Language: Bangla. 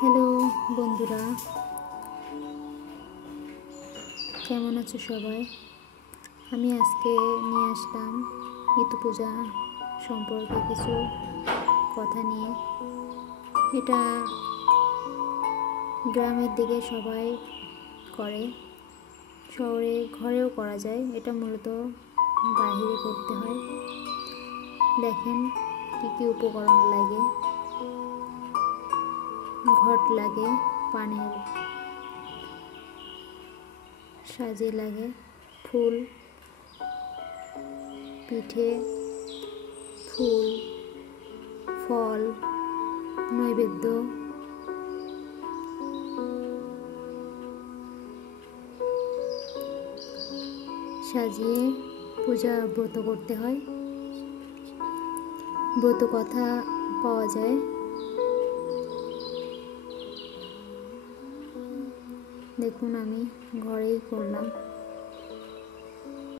হ্যালো বন্ধুরা, কেমন আছো সবাই? আমি আজকে নিয়ে আসলাম ঋতু পূজা সম্পর্কে কিছু কথা নিয়ে। এটা গ্রামের দিকে সবাই করে, শহরে ঘরেও করা যায়। এটা মূলত বাইরে করতে হয়। দেখেন কী কী উপকরণ লাগে। ঘট লাগে, পানের সাজে লাগে, ফুল, পিঠে, ফুল, ফল, নৈবেদ্য, সাজিয়ে পূজা ব্রত করতে হয়। ব্রত কথা পাওয়া যায়। দেখুন আমি ঘরেই করলাম।